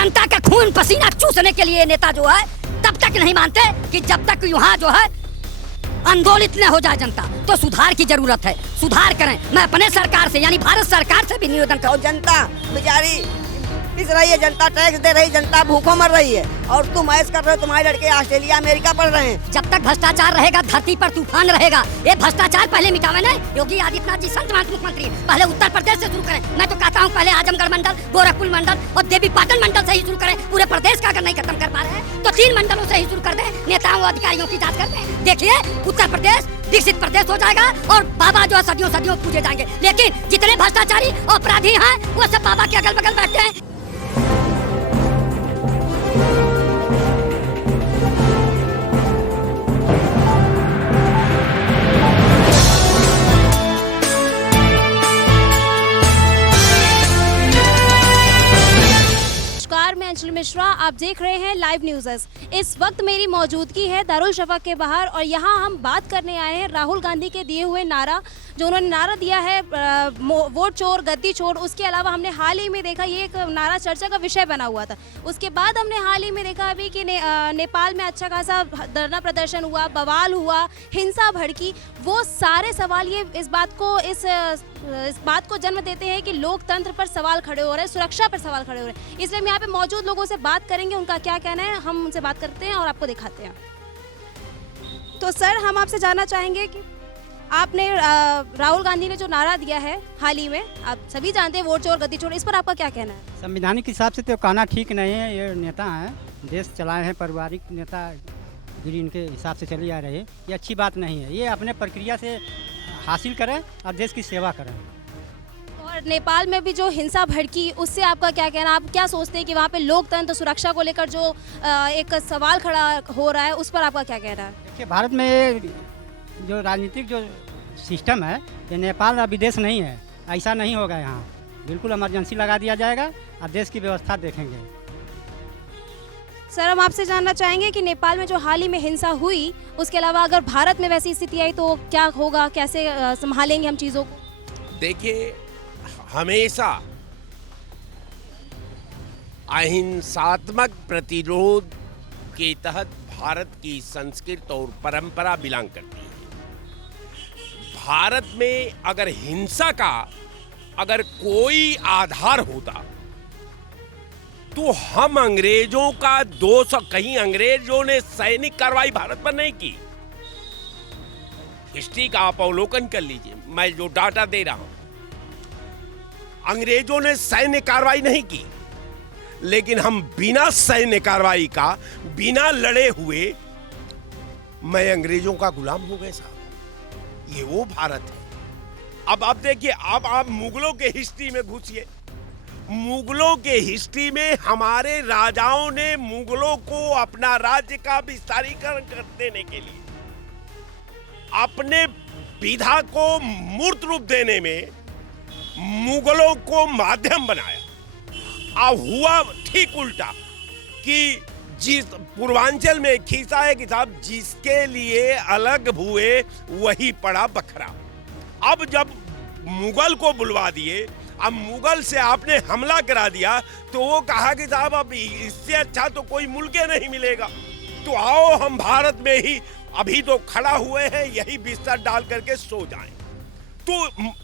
जनता का खून पसीना चूसने के लिए नेता जो है तब तक नहीं मानते कि जब तक यहाँ जो है आंदोलित न हो जाए जनता। तो सुधार की जरूरत है, सुधार करें। मैं अपने सरकार से यानी भारत सरकार से भी निवेदन और जनता बेचारी पिस रही है, जनता टैक्स दे रही, जनता भूखों मर रही है और तुम ऐश कर रहे हो, तुम्हारे लड़के ऑस्ट्रेलिया अमेरिका पढ़ रहे हैं। जब तक भ्रष्टाचार रहेगा धरती पर तूफान रहेगा। ये भ्रष्टाचार पहले मिटावे ना। योगी आदित्यनाथ जी संतमान मुख्यमंत्री पहले उत्तर प्रदेश से शुरू करें। मैं तो कहता हूँ पहले आजमगढ़ मंडल, गोरखपुर मंडल और देवी पाटन मंडल से ही शुरू करें। पूरे प्रदेश का अगर नहीं खत्म कर पा रहे हैं तो 3 मंडलों से ही शुरू कर दें। नेताओं अधिकारियों की जाँच कर दें। देखिए उत्तर प्रदेश विकसित प्रदेश हो जाएगा और बाबा जो है सदियों सदियों पूजे जाएंगे। लेकिन जितने भ्रष्टाचारी और अपराधी हैं वो सब बाबा के अगल बगल बैठते हैं। मैं अंजलि मिश्रा, आप देख रहे हैं लाइव न्यूज़। इस वक्त मेरी मौजूदगी है दारुल शफा के बाहर और यहाँ हम बात करने आए हैं राहुल गांधी के दिए हुए नारा, जो उन्होंने नारा दिया है वोट चोर गद्दी छोड़। उसके अलावा हमने हाल ही में देखा ये एक नारा चर्चा का विषय बना हुआ था। उसके बाद हमने हाल ही में देखा अभी कि नेपाल में अच्छा खासा धरना प्रदर्शन हुआ, बवाल हुआ, हिंसा भड़की। वो सारे सवाल ये इस बात को जन्म देते हैं कि लोकतंत्र पर सवाल खड़े हो रहे हैं, सुरक्षा पर सवाल खड़े हो रहे हैं। इसलिए हम यहाँ पे मौजूद लोगों से बात करेंगे, उनका क्या कहना है हम उनसे बात करते हैं और आपको दिखाते हैं। तो सर, हम आपसे जानना चाहेंगे कि आपने राहुल गांधी ने जो नारा दिया है हाल ही में, आप सभी जानते हैं वोट चोर गद्दी छोड़, इस पर आपका क्या कहना है? संविधानिक हिसाब से तो कहना ठीक नहीं है। ये नेता हैं, देश चलाए हैं, पारिवारिक नेता इनके हिसाब से चली आ रही है, ये अच्छी बात नहीं है। ये अपने प्रक्रिया से हासिल करें और देश की सेवा करें। और नेपाल में भी जो हिंसा भड़की, उससे आपका क्या कहना? आप क्या सोचते हैं कि वहाँ पे लोकतंत्र सुरक्षा को लेकर जो एक सवाल खड़ा हो रहा है, उस पर आपका क्या कहना है? देखिए, भारत में जो राजनीतिक जो सिस्टम है, ये नेपाल का विदेश नहीं है। ऐसा नहीं होगा। यहाँ बिल्कुल इमरजेंसी लगा दिया जाएगा और देश की व्यवस्था देखेंगे। सर, हम आपसे जानना चाहेंगे कि नेपाल में जो हाल ही में हिंसा हुई, उसके अलावा अगर भारत में वैसी स्थिति आई तो क्या होगा, कैसे संभालेंगे हम चीज़ों को? देखिए, हमेशा अहिंसात्मक प्रतिरोध के तहत भारत की संस्कृति और परंपरा बिलोंग करती है। भारत में अगर हिंसा का अगर कोई आधार होता तो हम अंग्रेजों का दोष, कहीं अंग्रेजों ने सैनिक कार्रवाई भारत पर नहीं की। हिस्ट्री का आप अवलोकन कर लीजिए, मैं जो डाटा दे रहा हूं, अंग्रेजों ने सैन्य कार्रवाई नहीं की, लेकिन हम बिना सैन्य कार्रवाई का, बिना लड़े हुए मैं अंग्रेजों का गुलाम हो गए साहब। ये वो भारत है। अब आप देखिए, अब आप मुगलों के हिस्ट्री में घुसिए। मुगलों के हिस्ट्री में हमारे राजाओं ने मुगलों को अपना राज्य का विस्तारीकरण कर देने के लिए, अपने विधा को मूर्त रूप देने में मुगलों को माध्यम बनाया। अब हुआ ठीक उल्टा कि जिस पूर्वांचल में खीसा है कि साहब जिसके लिए अलग हुए वही पड़ा बखरा। अब जब मुगल को बुलवा दिए, अब मुगल से आपने हमला करा दिया, तो वो कहा कि साहब अब इससे अच्छा तो कोई मुल्क नहीं मिलेगा, तो आओ हम भारत में ही अभी तो खड़ा हुए हैं, यही बिस्तर डाल करके सो जाएं। तो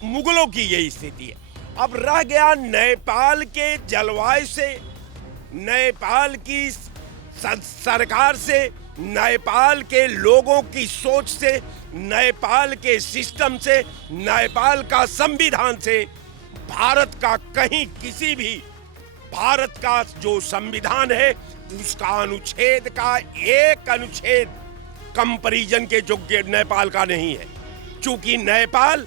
मुगलों की यही स्थिति है। अब रह गया नेपाल के जलवायु से, नेपाल की सरकार से, नेपाल के लोगों की सोच से, नेपाल के सिस्टम से, नेपाल का संविधान से। भारत का कहीं किसी भी भारत का जो संविधान है उसका अनुच्छेद का एक अनुच्छेद कंपैरिजन के योग्य नेपाल का नहीं है, क्योंकि नेपाल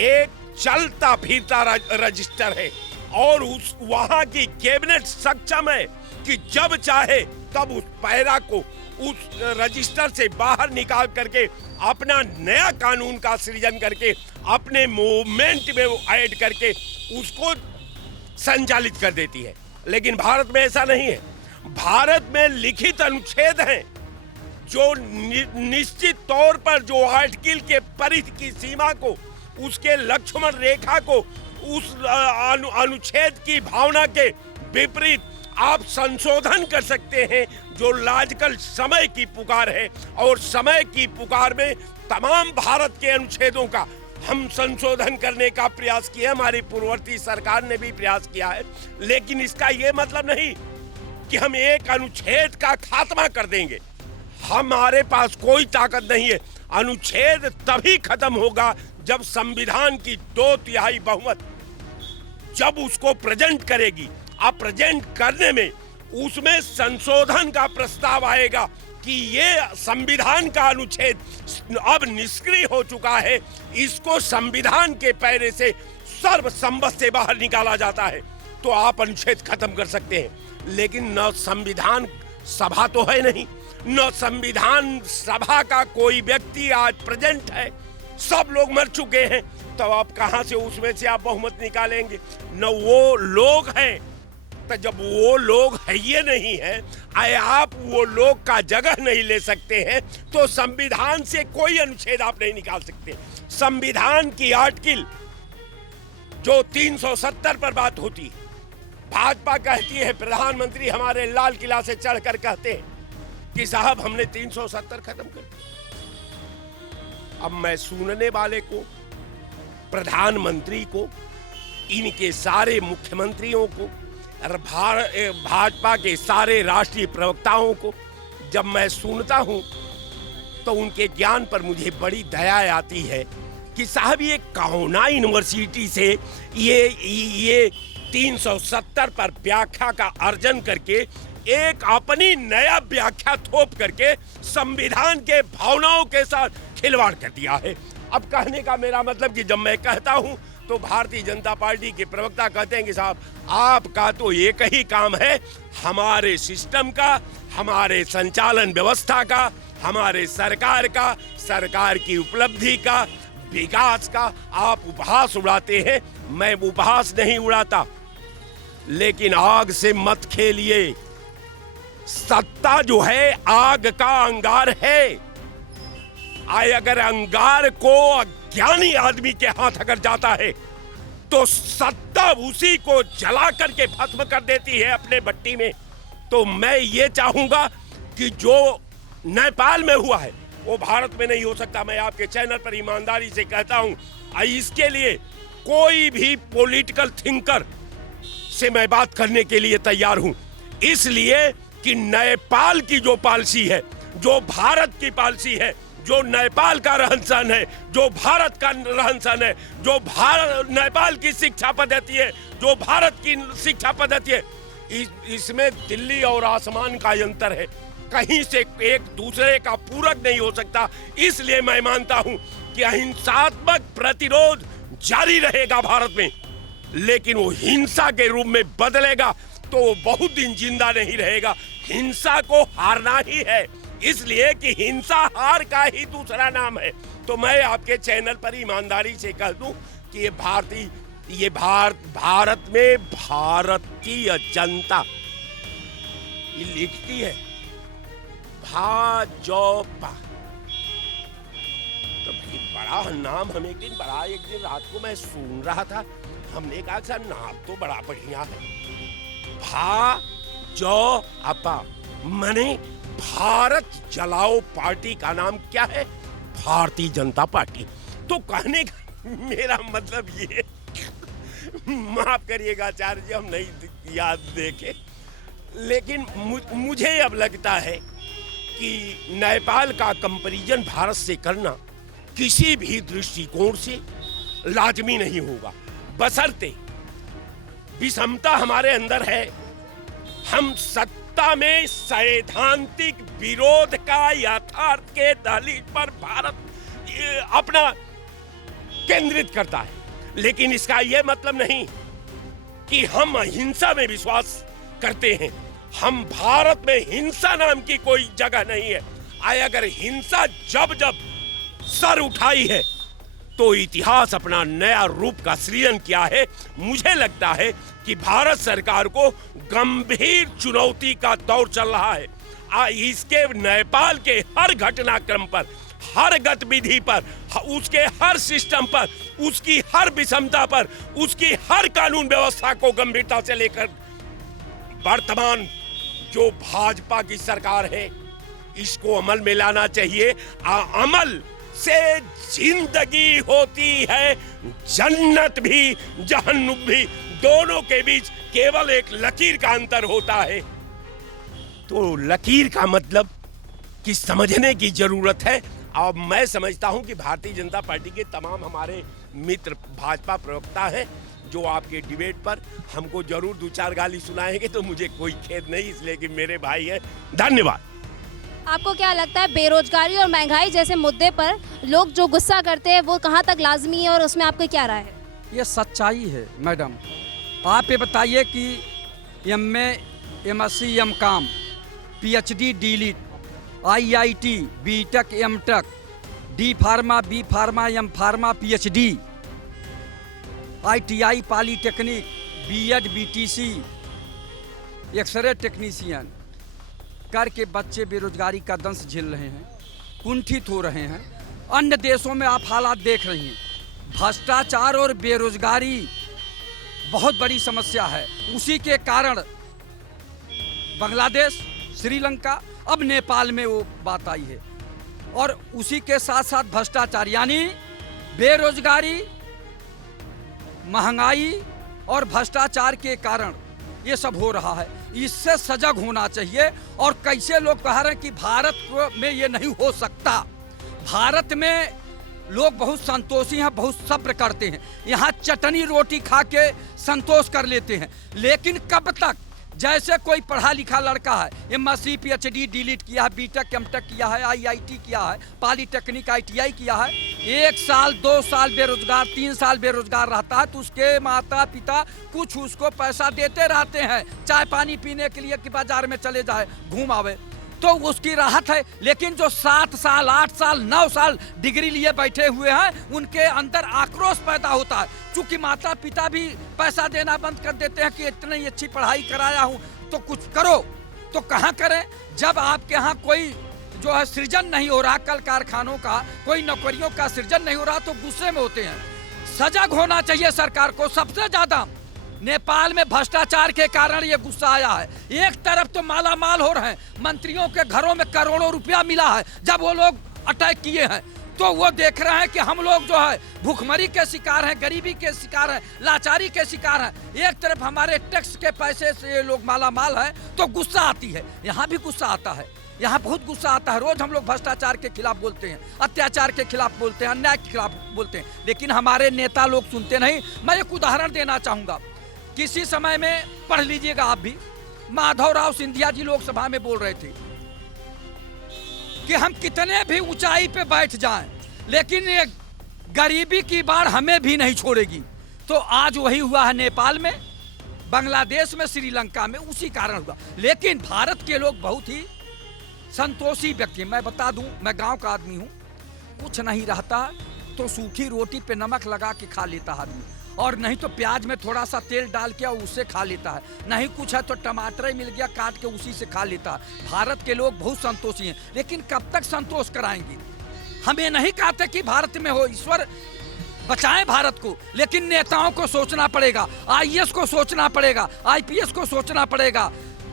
एक चलता फिरता रजिस्टर है और उस वहां की कैबिनेट सक्षम है कि जब चाहे तब उस पैरा को उस रजिस्टर से बाहर निकाल करके अपना नया कानून का सृजन करके अपने मूवमेंट में वो ऐड करके उसको संचालित कर देती है। लेकिन भारत में ऐसा नहीं है। भारत में लिखित अनुच्छेद हैं जो निश्चित तौर पर जो आर्टिकल के परिधि की सीमा को, उसके लक्ष्मण रेखा को, उस अनुच्छेद की भावना के विपरीत आप संशोधन कर सकते हैं जो लॉजिकल समय की पुकार है, और समय की पुकार में तमाम भारत के अनुच्छेदों का हम संशोधन करने का प्रयास किया। हमारी पूर्ववर्ती सरकार ने भी प्रयास किया है, लेकिन इसका यह मतलब नहीं कि हम एक अनुच्छेद का खात्मा कर देंगे। हमारे पास कोई ताकत नहीं है। अनुच्छेद तभी खत्म होगा जब संविधान की 2/3 बहुमत जब उसको प्रेजेंट करेगी। अब प्रेजेंट करने में उसमें संशोधन का प्रस्ताव आएगा कि ये संविधान का अनुच्छेद अब निष्क्रिय हो चुका है, इसको संविधान के पैरे से सर्वसम्मत से बाहर निकाला जाता है, तो आप अनुच्छेद खत्म कर सकते हैं। लेकिन न संविधान सभा तो है नहीं, न संविधान सभा का कोई व्यक्ति आज प्रेजेंट है, सब लोग मर चुके हैं, तो आप कहां से उसमें से आप बहुमत निकालेंगे? न वो लोग हैं, तो जब वो लोग है ये नहीं है, आए आप वो लोग का जगह नहीं ले सकते हैं, तो संविधान से कोई अनुच्छेद आप नहीं निकाल सकते। संविधान की आर्टिकल जो 370 पर बात होती है, भाजपा कहती है, प्रधानमंत्री हमारे लाल किला से चढ़कर कहते हैं कि साहब हमने 370 खत्म कर दिया। अब मैं सुनने वाले को, प्रधानमंत्री को, इनके सारे मुख्यमंत्रियों को और भाजपा के सारे राष्ट्रीय प्रवक्ताओं को जब मैं सुनता हूं तो उनके ज्ञान पर मुझे बड़ी दया आती है कि साहब ये कौना यूनिवर्सिटी से ये 370 पर व्याख्या का अर्जन करके एक अपनी नया व्याख्या थोप करके संविधान के भावनाओं के साथ खिलवाड़ कर दिया है। अब कहने का मेरा मतलब कि जब मैं कहता हूं तो भारतीय जनता पार्टी के प्रवक्ता कहते हैं कि साहब आपका तो एक ही काम है, हमारे सिस्टम का, हमारे संचालन व्यवस्था का, हमारे सरकार का, सरकार की उपलब्धि का, विकास का आप उपहास उड़ाते हैं। मैं उपहास नहीं उड़ाता, लेकिन आग से मत खेलिए। सत्ता जो है आग का अंगार है। आए अगर अंगार को अज्ञानी आदमी के हाथ अगर जाता है तो सत्ता उसी को जला करके भस्म कर देती है अपने भट्टी में। तो मैं ये चाहूंगा कि जो नेपाल में हुआ है वो भारत में नहीं हो सकता। मैं आपके चैनल पर ईमानदारी से कहता हूं, इसके लिए कोई भी पॉलिटिकल थिंकर से मैं बात करने के लिए तैयार हूं, इसलिए कि नेपाल की जो पॉलिसी है, जो भारत की पॉलिसी है, जो नेपाल का रहन सहन है, जो भारत का रहन सहन है, जो नेपाल की शिक्षा पद्धति है, जो भारत की शिक्षा पद्धति है, इसमें दिल्ली और आसमान का अंतर है। कहीं से एक दूसरे का पूरक नहीं हो सकता। इसलिए मैं मानता हूं कि अहिंसात्मक प्रतिरोध जारी रहेगा भारत में, लेकिन वो हिंसा के रूप में बदलेगा तो वो बहुत दिन जिंदा नहीं रहेगा। हिंसा को हारना ही है, इसलिए कि हिंसा हार का ही दूसरा नाम है। तो मैं आपके चैनल पर ईमानदारी से कह दूं कि भारत में भारतीय जनता ये लिखती है भाजपा, तो भाई बड़ा नाम हम एक दिन रात को मैं सुन रहा था, हमने कहा सर नाम तो बड़ा बढ़िया है, भाजपा माने भारत जलाओ पार्टी का नाम क्या है? भारतीय जनता पार्टी। तो कहने का मेरा मतलब ये, माफ करिएगा आचार्य जी हम नहीं याद देखे, लेकिन मुझे अब लगता है कि नेपाल का कंपैरिजन भारत से करना किसी भी दृष्टिकोण से लाजमी नहीं होगा, बशर्ते विषमता हमारे अंदर है। हम सत्ता में सैद्धांतिक विरोध का यथार्थ के दहलीज पर भारत अपना केंद्रित करता है, लेकिन इसका यह मतलब नहीं कि हम अहिंसा में विश्वास करते हैं। हम भारत में हिंसा नाम की कोई जगह नहीं है। अगर हिंसा जब जब सर उठाई है तो इतिहास अपना नया रूप का सृजन किया है। मुझे लगता है कि भारत सरकार को गंभीर चुनौती का दौर चल रहा है। इसके नेपाल के हर घटनाक्रम पर, हर गतिविधि पर, उसके हर सिस्टम पर, उसकी हर विषमता पर, उसकी हर कानून व्यवस्था को गंभीरता से लेकर वर्तमान जो भाजपा की सरकार है इसको अमल में लाना चाहिए। अमल से जिंदगी होती है, जन्नत भी जहन्नुम भी, दोनों के बीच केवल एक लकीर का अंतर होता है। तो लकीर का मतलब कि समझने की जरूरत है। अब मैं समझता हूं कि भारतीय जनता पार्टी के तमाम हमारे मित्र भाजपा प्रवक्ता हैं जो आपके डिबेट पर हमको जरूर दो चार गाली सुनाएंगे, तो मुझे कोई खेद नहीं, इसलिए कि मेरे भाई हैं। धन्यवाद। आपको क्या लगता है बेरोजगारी और महंगाई जैसे मुद्दे पर लोग जो गुस्सा करते हैं वो कहाँ तक लाजमी है और उसमें आपकी क्या राय है? ये सच्चाई है मैडम। आप ये बताइए कि MA, MSc, MCom, PhD, DLIT, IIT, BTech, MTech, D pharma, B pharma, M pharma, PhD, ITI, polytechnic, B.Ed, BTC, x ray technician करके बच्चे बेरोजगारी का दंश झेल रहे हैं, कुंठित हो रहे हैं। अन्य देशों में आप हालात देख रही हैं, भ्रष्टाचार और बेरोजगारी बहुत बड़ी समस्या है। उसी के कारण बांग्लादेश, श्रीलंका, अब नेपाल में वो बात आई है। और उसी के साथ साथ भ्रष्टाचार यानी बेरोजगारी, महंगाई और भ्रष्टाचार के कारण ये सब हो रहा है। इससे सजग होना चाहिए। और कैसे लोग कह रहे हैं कि भारत में ये नहीं हो सकता। भारत में लोग बहुत संतोषी हैं, बहुत सब्र करते हैं, यहाँ चटनी रोटी खा के संतोष कर लेते हैं। लेकिन कब तक? जैसे कोई पढ़ा लिखा लड़का है, MSc, PhD, DLIT किया है, BTech, MTech किया है, IIT किया है, पॉलीटेक्निक, ITI किया है, 1 साल 2 साल बेरोजगार, 3 साल बेरोजगार रहता है तो उसके माता पिता कुछ उसको पैसा देते रहते हैं चाय पानी पीने के लिए कि बाजार में चले जाए, घूम आवे, तो उसकी राहत है। लेकिन जो 7 साल 8 साल 9 साल डिग्री लिए बैठे हुए हैं उनके अंदर आक्रोश पैदा होता है। चूंकि माता पिता भी पैसा देना बंद कर देते हैं कि इतनी अच्छी पढ़ाई कराया हूँ तो कुछ करो, तो कहाँ करें जब आपके यहाँ कोई जो है सृजन नहीं हो रहा, कल कारखानों का कोई नौकरियों का सृजन नहीं हो रहा, तो गुस्से में होते हैं। सजग होना चाहिए सरकार को। सबसे ज्यादा नेपाल में भ्रष्टाचार के कारण ये गुस्सा आया है। एक तरफ तो माला माल हो रहे हैं, मंत्रियों के घरों में करोड़ों रुपया मिला है जब वो लोग अटैक किए हैं, तो वो देख रहे हैं कि हम लोग जो है भूखमरी के शिकार हैं, गरीबी के शिकार हैं, लाचारी के शिकार हैं। एक तरफ हमारे टैक्स के पैसे से ये लोग माला माल है, तो गुस्सा आती है। यहाँ भी गुस्सा आता है, यहाँ बहुत गुस्सा आता है। रोज हम लोग भ्रष्टाचार के खिलाफ बोलते हैं, अत्याचार के खिलाफ बोलते हैं, अन्याय के खिलाफ बोलते हैं, लेकिन हमारे नेता लोग सुनते नहीं। मैं एक उदाहरण देना चाहूँगा। किसी समय में पढ़ लीजिएगा आप भी, माधवराव सिंधिया जी लोकसभा में बोल रहे थे कि हम कितने भी ऊंचाई पे बैठ जाएं, लेकिन ये गरीबी की बाढ़ हमें भी नहीं छोड़ेगी। तो आज वही हुआ है नेपाल में, बांग्लादेश में, श्रीलंका में, उसी कारण हुआ। लेकिन भारत के लोग बहुत ही संतोषी व्यक्ति। मैं बता दूं, मैं गांव का आदमी हूं, कुछ नहीं रहता तो सूखी रोटी पे नमक लगा के खा लेता आदमी, और नहीं तो प्याज में थोड़ा सा तेल डाल के उससे खा लेता है, नहीं कुछ है तो टमाटर ही मिल गया काट के उसी से खा लेता है। भारत के लोग बहुत संतोषी हैं, लेकिन कब तक संतोष कराएंगे? हमें नहीं कहते कि भारत में हो, ईश्वर बचाएं भारत को, लेकिन नेताओं को सोचना पड़ेगा, IAS को सोचना पड़ेगा, IPS को सोचना पड़ेगा,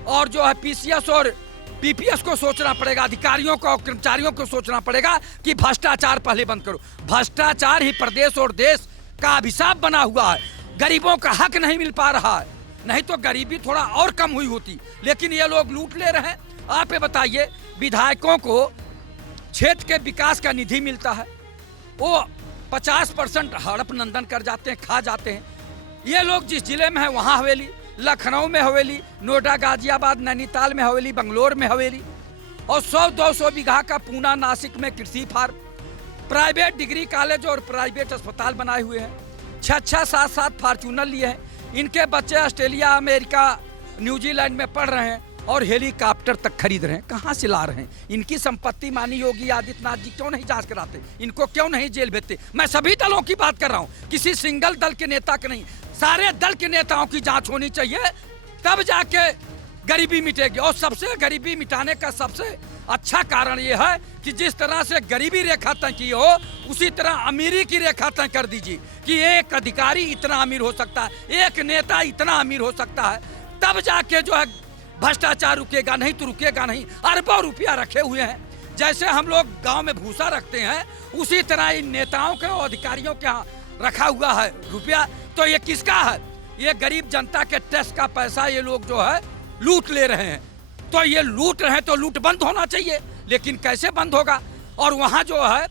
और जो है PCS और PPS को सोचना पड़ेगा, अधिकारियों को और कर्मचारियों को सोचना पड़ेगा कि भ्रष्टाचार पहले बंद करो। भ्रष्टाचार ही प्रदेश और देश का अभिशाप बना हुआ है। गरीबों का हक नहीं मिल पा रहा है, नहीं तो गरीबी थोड़ा और कम हुई होती, लेकिन ये लोग लूट ले रहे हैं। आप ये बताइए, विधायकों को क्षेत्र के विकास का निधि मिलता है, वो 50% हड़प नंदन कर जाते हैं, खा जाते हैं। ये लोग जिस जिले में है वहाँ हवेली, लखनऊ में हवेली, नोएडा, गाजियाबाद, नैनीताल में हवेली, बंगलोर में हवेली, और 100-200 बीघा का पूना, नासिक में कृषि फार्म, प्राइवेट डिग्री कॉलेज और प्राइवेट अस्पताल बनाए हुए हैं, 6-6, 7-7 फॉर्च्यूनर लिए हैं। इनके बच्चे ऑस्ट्रेलिया, अमेरिका, न्यूजीलैंड में पढ़ रहे हैं और हेलीकॉप्टर तक खरीद रहे हैं। कहाँ से ला रहे हैं? इनकी संपत्ति मानी योगी आदित्यनाथ जी क्यों नहीं जांच कराते? इनको क्यों नहीं जेल भेजते? मैं सभी दलों की बात कर रहा हूँ, किसी सिंगल दल के नेता के नहीं, सारे दल के नेताओं की जांच होनी चाहिए, तब जाके गरीबी मिटेगी। और सबसे गरीबी मिटाने का सबसे अच्छा कारण यह है कि जिस तरह से गरीबी रेखा तय की हो, उसी तरह अमीरी की रेखा तय कर दीजिए कि एक अधिकारी इतना अमीर हो सकता है, एक नेता इतना अमीर हो सकता है, तब जाके जो है भ्रष्टाचार रुकेगा, नहीं तो रुकेगा नहीं। अरबों रुपया रखे हुए हैं, जैसे हम लोग गांव में भूसा रखते हैं उसी तरह इन नेताओं के और अधिकारियों के यहाँ रखा हुआ है रुपया। तो ये किसका है? ये गरीब जनता के टैक्स का पैसा ये लोग जो है लूट ले रहे हैं। तो ये लूट रहे हैं तो लूट बंद होना चाहिए, लेकिन कैसे बंद होगा? और वहाँ जो है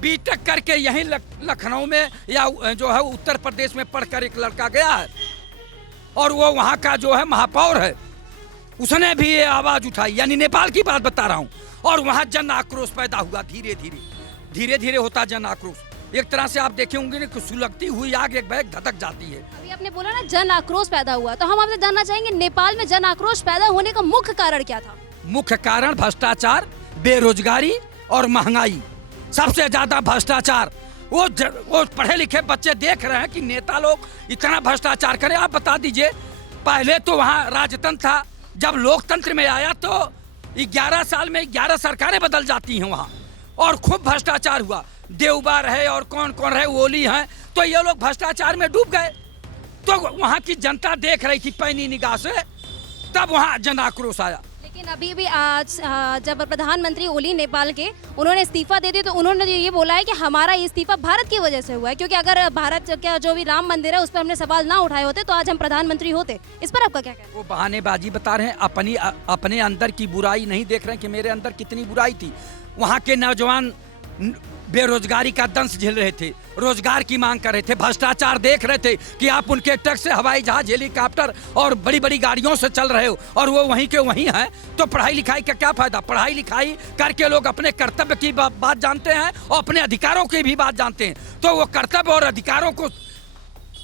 बीटेक करके यहीं लखनऊ में या जो है उत्तर प्रदेश में पढ़कर एक लड़का गया है और वो वहाँ का जो है महापौर है, उसने भी ये आवाज उठाई, यानी नेपाल की बात बता रहा हूँ। और वहाँ जन आक्रोश पैदा हुआ, धीरे धीरे होता जन आक्रोश। एक तरह से आप देखे होंगे कि सुलगती हुई आग एक बैग धधक जाती है। अभी आपने बोला ना जन आक्रोश पैदा हुआ, तो हम आपसे जानना चाहेंगे नेपाल में जन आक्रोश पैदा होने का मुख्य कारण क्या था? मुख्य कारण भ्रष्टाचार, बेरोजगारी और महंगाई। सबसे ज्यादा भ्रष्टाचार। वो पढ़े लिखे बच्चे देख रहे हैं कि नेता लोग इतना भ्रष्टाचार करें। आप बता दीजिए, पहले तो वहाँ राजतंत्र था, जब लोकतंत्र में आया तो 11 साल में 11 सरकारें बदल जाती हैं वहाँ, और खूब भ्रष्टाचार हुआ। देवबा रहे और कौन कौन रहे, ओली हैं, तो ये लोग भ्रष्टाचार में डूब गए। तो वहाँ की जनता देख रही थी पैनी निगाह से, तब वहाँ जन आक्रोश आया। लेकिन अभी भी आज जब प्रधानमंत्री ओली नेपाल के उन्होंने इस्तीफा दे दिया, तो उन्होंने ये बोला है कि हमारा इस्तीफा भारत की वजह से हुआ है, क्योंकि अगर भारत का जो भी राम मंदिर है उस पर हमने सवाल ना उठाए होते तो आज हम प्रधानमंत्री होते। इस पर आपका क्या कहना है? वो बहानेबाजी बता रहे हैं, अपने अंदर की बुराई नहीं देख रहे हैं कि मेरे अंदर कितनी बुराई थी। वहाँ के नौजवान बेरोजगारी का दंश झेल रहे थे, रोजगार की मांग कर रहे थे, भ्रष्टाचार देख रहे थे कि आप उनके टैक्स से हवाई जहाज, हेलीकॉप्टर और बड़ी बड़ी गाड़ियों से चल रहे हो और वो वहीं के वहीं हैं। तो पढ़ाई लिखाई का क्या फायदा? पढ़ाई लिखाई करके लोग अपने कर्तव्य की बात जानते हैं और अपने अधिकारों की भी बात जानते हैं। तो वो कर्तव्य और अधिकारों को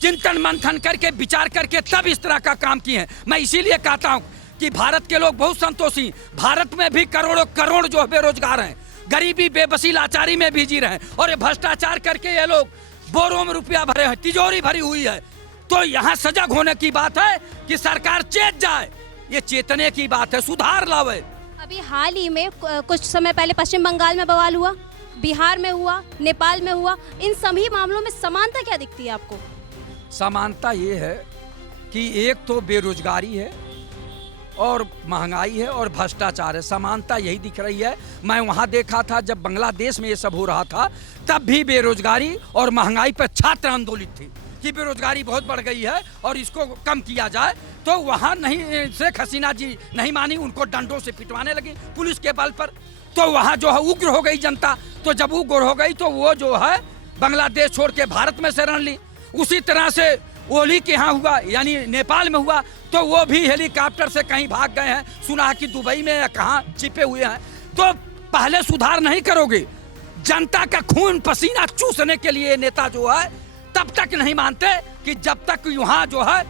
चिंतन मंथन करके विचार करके तब इस तरह का काम किए हैं। मैं इसीलिए कहता हूँ कि भारत के लोग बहुत संतोषी। भारत में भी करोड़ों करोड़ जो बेरोजगार हैं, गरीबी बेबसी लाचारी में भी जी रहे हैं, और ये भ्रष्टाचार करके ये लोग बोरों में रुपया भरे हैं, तिजोरी भरी हुई है। तो यहाँ सजग होने की बात है कि सरकार चेत जाए, ये चेतने की बात है, सुधार लावे। अभी हाल ही में कुछ समय पहले पश्चिम बंगाल में बवाल हुआ, बिहार में हुआ, नेपाल में हुआ, इन सभी मामलों में समानता क्या दिखती है आपको? समानता ये है कि एक तो बेरोजगारी है और महंगाई है और भ्रष्टाचार है। समानता यही दिख रही है। मैं वहाँ देखा था जब बांग्लादेश में ये सब हो रहा था, तब भी बेरोजगारी और महंगाई पर छात्र आंदोलित थे कि बेरोजगारी बहुत बढ़ गई है और इसको कम किया जाए। तो वहाँ नहीं, शेख हसीना जी नहीं मानी, उनको डंडों से पिटवाने लगी पुलिस के बल पर। तो वहाँ जो है उग्र हो गई जनता। तो जब उग्र हो गई तो वो जो है बांग्लादेश छोड़ के भारत में शरण ली। उसी तरह से ओली के यहाँ हुआ, यानी नेपाल में हुआ, तो वो भी हेलीकॉप्टर से कहीं भाग गए हैं, सुना कि दुबई में या कहाँ छिपे हुए हैं। तो पहले सुधार नहीं करोगे, जनता का खून पसीना चूसने के लिए नेता जो है तब तक नहीं मानते कि जब तक यहाँ जो है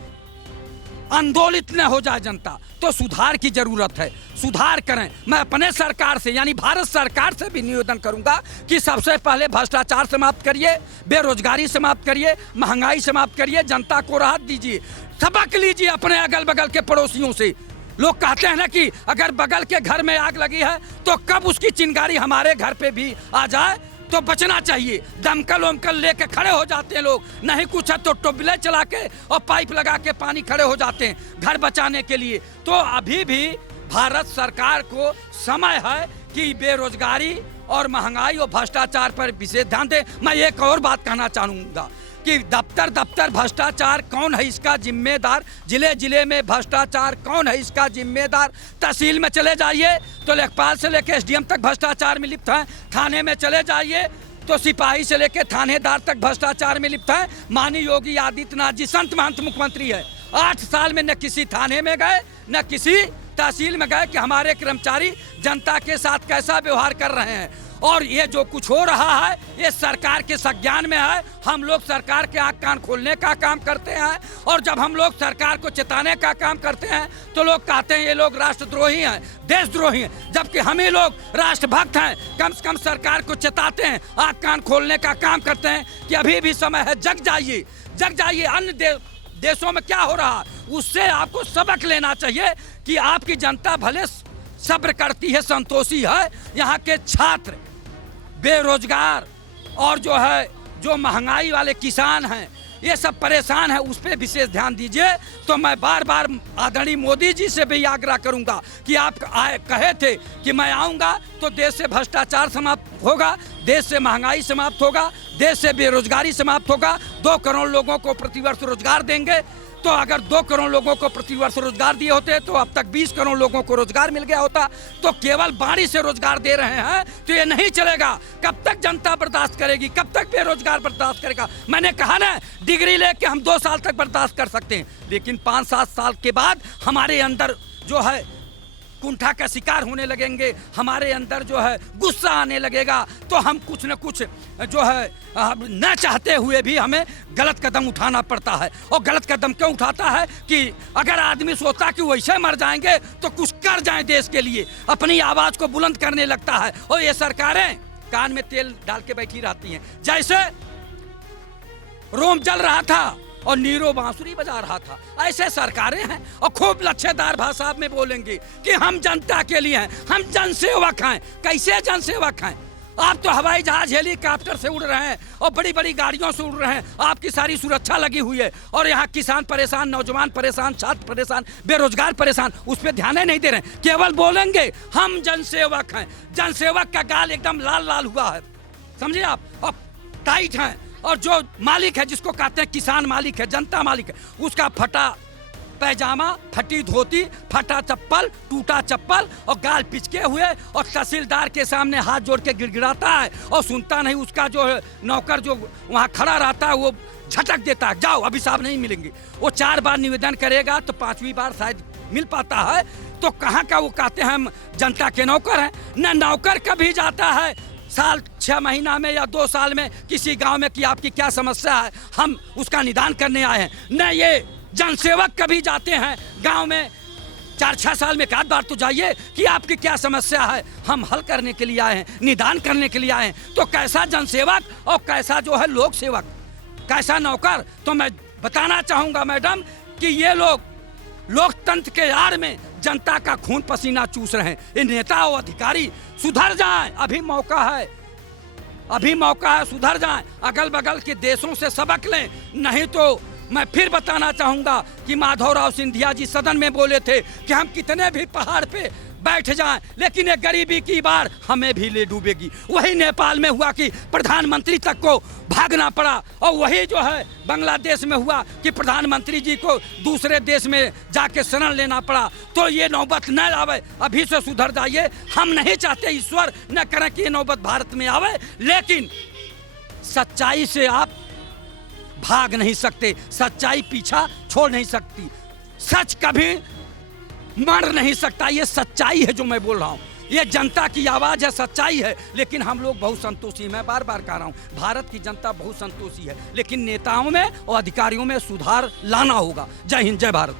आंदोलित न हो जाए जनता। तो सुधार की जरूरत है, सुधार करें। मैं अपने सरकार से यानी भारत सरकार से भी निवेदन करूंगा कि सबसे पहले भ्रष्टाचार समाप्त करिए, बेरोजगारी समाप्त करिए, महंगाई समाप्त करिए, जनता को राहत दीजिए। सबक लीजिए अपने अगल बगल के पड़ोसियों से। लोग कहते हैं ना कि अगर बगल के घर में आग लगी है तो कब उसकी चिंगारी हमारे घर पे भी आ जाए, तो बचना चाहिए। दमकल वमकल लेके खड़े हो जाते हैं लोग, नहीं कुछ है तो टोबले चला के और पाइप लगा के पानी खड़े हो जाते हैं घर बचाने के लिए। तो अभी भी भारत सरकार को समय है कि बेरोजगारी और महंगाई और भ्रष्टाचार पर विशेष ध्यान दे। मैं एक और बात कहना चाहूँगा कि दफ्तर दफ्तर भ्रष्टाचार कौन है इसका जिम्मेदार, जिले जिले में भ्रष्टाचार कौन है इसका जिम्मेदार। तहसील में चले जाइए तो लेखपाल से लेकर एसडीएम तक भ्रष्टाचार में लिप्त हैं। थाने में चले जाइए तो सिपाही से लेकर थानेदार तक भ्रष्टाचार में लिप्त हैं। माननीय योगी आदित्यनाथ जी संत महंत मुख्यमंत्री है, 8 साल में न किसी थाने में गए न किसी तहसील में गए कि हमारे कर्मचारी जनता के साथ कैसा व्यवहार कर रहे हैं। और ये जो कुछ हो रहा है ये सरकार के संज्ञान में है। हम लोग सरकार के आँख कान खोलने का काम करते हैं, और जब हम लोग सरकार को चेताने का काम करते हैं तो लोग कहते हैं ये लोग राष्ट्रद्रोही हैं, देशद्रोही हैं, जबकि हम ही लोग राष्ट्रभक्त हैं। कम से कम सरकार को चेताते हैं, आँख कान खोलने का काम करते हैं कि अभी भी समय है, जग जाइए, जग जाइए। अन्य देशों में क्या हो रहा उससे आपको सबक लेना चाहिए कि आपकी जनता भले सब्र करती है, संतोषी है, यहाँ के छात्र, बेरोजगार और जो है जो महंगाई वाले किसान हैं, ये सब परेशान है, उस पर विशेष ध्यान दीजिए। तो मैं बार बार आदरणीय मोदी जी से भी आग्रह करूंगा कि आप कहे थे कि मैं आऊंगा तो देश से भ्रष्टाचार समाप्त होगा, देश से महंगाई समाप्त होगा, देश से बेरोजगारी समाप्त होगा, 2 करोड़ लोगों को प्रतिवर्ष रोजगार देंगे। तो अगर 2 करोड़ लोगों को प्रतिवर्ष रोजगार दिए होते तो अब तक 20 करोड़ लोगों को रोजगार मिल गया होता। तो केवल बाणी से रोजगार दे रहे हैं तो ये नहीं चलेगा। कब तक जनता बर्दाश्त करेगी, कब तक बेरोजगार बर्दाश्त करेगा? मैंने कहा ना, डिग्री लेके हम 2 साल तक बर्दाश्त कर सकते हैं, लेकिन 5-7 साल के बाद हमारे अंदर जो है कुंठा का शिकार होने लगेंगे, हमारे अंदर जो है गुस्सा आने लगेगा। तो हम कुछ न कुछ जो है न चाहते हुए भी हमें गलत कदम उठाना पड़ता है। और गलत कदम क्यों उठाता है कि अगर आदमी सोचता कि वैसे मर जाएंगे तो कुछ कर जाएं देश के लिए, अपनी आवाज को बुलंद करने लगता है। और ये सरकारें कान में तेल डाल के बैठी रहती हैं। जैसे रोम जल रहा था और नीरो बांसुरी बजा रहा था, ऐसे सरकारें हैं और खूब लच्छेदार भाषा में बोलेंगे कि हम जनता के लिए हैं, हम जनसेवक हैं। कैसे जनसेवक हैं? आप तो हवाई जहाज हेलीकॉप्टर से उड़ रहे हैं और बड़ी बड़ी गाड़ियों से उड़ रहे हैं, आपकी सारी सुरक्षा लगी हुई है, और यहाँ किसान परेशान, नौजवान परेशान, छात्र परेशान, बेरोजगार परेशान, उस पर ध्यान नहीं दे रहे हैं। केवल बोलेंगे हम जनसेवक हैं। जनसेवक का गाल एकदम लाल लाल हुआ है, समझिए आप, और टाइट हैं। और जो मालिक है, जिसको कहते हैं किसान मालिक है, जनता मालिक है, उसका फटा पैजामा, फटी धोती, फटा चप्पल, टूटा चप्पल और गाल पिचके हुए, और तहसीलदार के सामने हाथ जोड़ के गिड़गिड़ाता है और सुनता नहीं। उसका जो है नौकर जो वहाँ खड़ा रहता है वो झटक देता है, जाओ अभी साहब नहीं मिलेंगे। वो 4 बार निवेदन करेगा तो 5वीं बार शायद मिल पाता है। तो कहाँ का वो कहते हैं हम जनता के नौकर हैं? न नौकर कभी जाता है साल 6 महीना में या 2 साल में किसी गांव में कि आपकी क्या समस्या है, हम उसका निदान करने आए हैं। न ये जनसेवक कभी जाते हैं गांव में 4-6 साल में 1 बार तो जाइए कि आपकी क्या समस्या है, हम हल करने के लिए आए हैं, निदान करने के लिए आए हैं। तो कैसा जनसेवक और कैसा जो है लोक सेवक, कैसा नौकर? तो मैं बताना चाहूँगा मैडम कि ये लोग लोकतंत्र के आड़ में जनता का खून पसीना चूस रहे हैं। ये नेता और अधिकारी सुधर जाएं, अभी मौका है, अभी मौका है, सुधर जाएं, अगल बगल के देशों से सबक लें। नहीं तो मैं फिर बताना चाहूँगा कि माधवराव सिंधिया जी सदन में बोले थे कि हम कितने भी पहाड़ पे बैठ जाएं लेकिन ये गरीबी की बाढ़ हमें भी ले डूबेगी। वही नेपाल में हुआ कि प्रधानमंत्री तक को भागना पड़ा, और वही जो है बांग्लादेश में हुआ कि प्रधानमंत्री जी को दूसरे देश में जाके शरण लेना पड़ा। तो ये नौबत न आवे, अभी से सुधर जाइए। हम नहीं चाहते, ईश्वर न करें कि ये नौबत भारत में आवे, लेकिन सच्चाई से आप भाग नहीं सकते, सच्चाई पीछा छोड़ नहीं सकती, सच कभी मर नहीं सकता। ये सच्चाई है जो मैं बोल रहा हूँ, ये जनता की आवाज़ है, सच्चाई है। लेकिन हम लोग बहुत संतोषी, मैं बार बार कह रहा हूँ, भारत की जनता बहुत संतोषी है, लेकिन नेताओं में और अधिकारियों में सुधार लाना होगा। जय हिंद, जय भारत।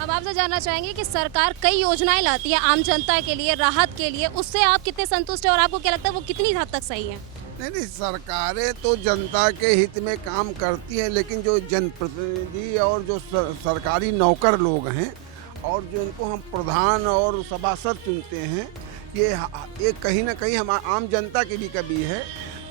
हम आपसे जानना चाहेंगे कि सरकार कई योजनाएं लाती है आम जनता के लिए, राहत के लिए, उससे आप कितने संतुष्ट हैं और आपको क्या लगता है वो कितनी हद तक सही है? नहीं, सरकारें तो जनता के हित में काम करती हैं, लेकिन जो जनप्रतिनिधि और जो सरकारी नौकर लोग हैं और जो इनको हम प्रधान और सभासद चुनते हैं, ये कहीं ना कहीं हम आम जनता की भी कमी है।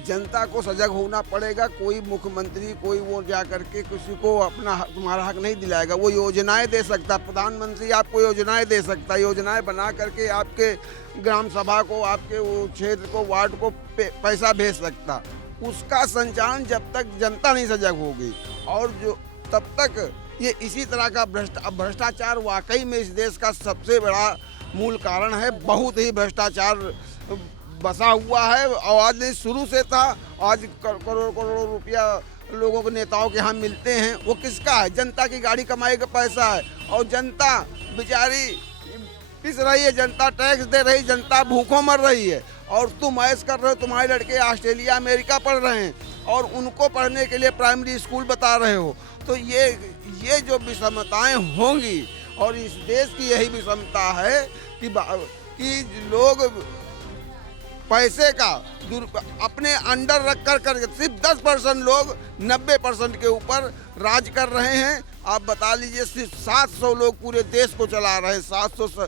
जनता को सजग होना पड़ेगा। कोई मुख्यमंत्री कोई वो जा करके किसी को अपना तुम्हारा हक नहीं दिलाएगा। वो योजनाएं दे सकता, प्रधानमंत्री आपको योजनाएं दे सकता, योजनाएं बना करके आपके ग्राम सभा को, आपके वो क्षेत्र को, वार्ड को पैसा भेज सकता। उसका संचालन जब तक जनता नहीं सजग होगी और जो तब तक ये इसी तरह का भ्रष्टाचार वाकई में इस देश का सबसे बड़ा मूल कारण है। बहुत ही भ्रष्टाचार बसा हुआ है और आज नहीं शुरू से था। आज करोड़ों करोड़ों रुपया लोगों को नेताओं के यहाँ मिलते हैं, वो किसका है? जनता की गाड़ी कमाई का पैसा है। और जनता बेचारी पिस रही है, जनता टैक्स दे रही, जनता भूखों मर रही है। और तुम ऐश कर रहे हो, तुम्हारे लड़के ऑस्ट्रेलिया अमेरिका पढ़ रहे हैं और उनको पढ़ने के लिए प्राइमरी स्कूल बता रहे हो। तो ये जो विषमताएं होंगी, और इस देश की यही विषमता है कि लोग पैसे का अपने अंडर रख कर सिर्फ 10% लोग 90% के ऊपर राज कर रहे हैं। आप बता लीजिए, सिर्फ 700 लोग पूरे देश को चला रहे हैं। 700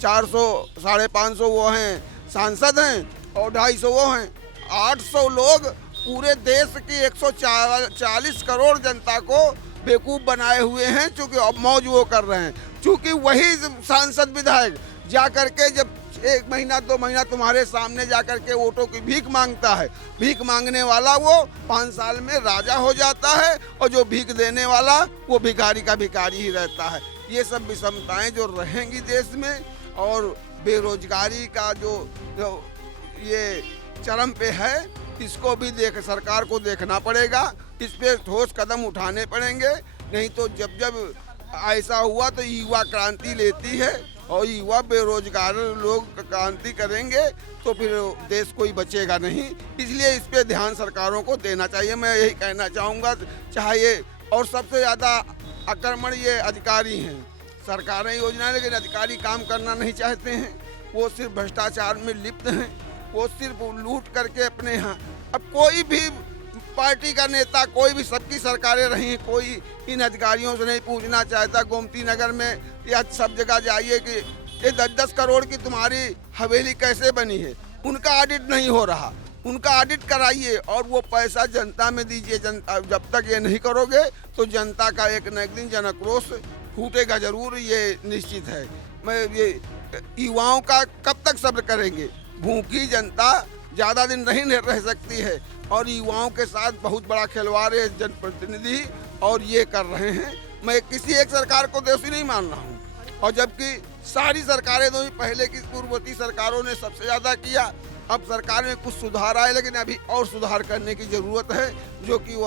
450 500 वो हैं सांसद हैं और 250 वो हैं। 800 लोग पूरे देश की 140 करोड़ जनता को बेवकूफ़ बनाए हुए हैं, चूँकि अब मौज वो कर रहे हैं। चूँकि वही सांसद विधायक जा करके जब 1 महीना 2 महीना तुम्हारे सामने जा करके वोटों की भीख मांगता है, भीख मांगने वाला वो 5 साल में राजा हो जाता है और जो भीख देने वाला वो भिखारी का भिखारी ही रहता है। ये सब विषमताएं जो रहेंगी देश में, और बेरोजगारी का जो ये चरम पे है, इसको भी सरकार को देखना पड़ेगा। इस पे ठोस कदम उठाने पड़ेंगे, नहीं तो जब ऐसा हुआ तो युवा क्रांति लेती है और युवा बेरोजगार लोग क्रांति करेंगे तो फिर देश कोई बचेगा नहीं। इसलिए इस पे ध्यान सरकारों को देना चाहिए। मैं यही कहना चाहूँगा, चाहे और सबसे ज़्यादा आक्रमण ये अधिकारी हैं। सरकारें योजनाएं, लेकिन अधिकारी काम करना नहीं चाहते हैं। वो सिर्फ भ्रष्टाचार में लिप्त हैं, वो सिर्फ लूट करके अपने यहाँ। अब कोई भी पार्टी का नेता, कोई भी, सबकी सरकारें रही, कोई इन अधिकारियों से नहीं पूछना चाहता। गोमती नगर में या सब जगह जाइए कि ये 10-10 करोड़ की तुम्हारी हवेली कैसे बनी है, उनका ऑडिट नहीं हो रहा। उनका ऑडिट कराइए और वो पैसा जनता में दीजिए। जनता जब तक ये नहीं करोगे तो जनता का एक न एक दिन जनक्रोश फूटेगा जरूर, ये निश्चित है। मैं ये युवाओं का कब तक सब्र करेंगे? भूखी जनता ज़्यादा दिन नहीं रह सकती है और युवाओं के साथ बहुत बड़ा खिलवाड़ है जनप्रतिनिधि, और ये कर रहे हैं। मैं किसी एक सरकार को दोषी नहीं मान रहा हूँ, और जबकि सारी सरकारें दो, पहले की पूर्ववर्ती सरकारों ने सबसे ज़्यादा किया। अब सरकार में कुछ सुधार आए, लेकिन अभी और सुधार करने की ज़रूरत है, जो कि वो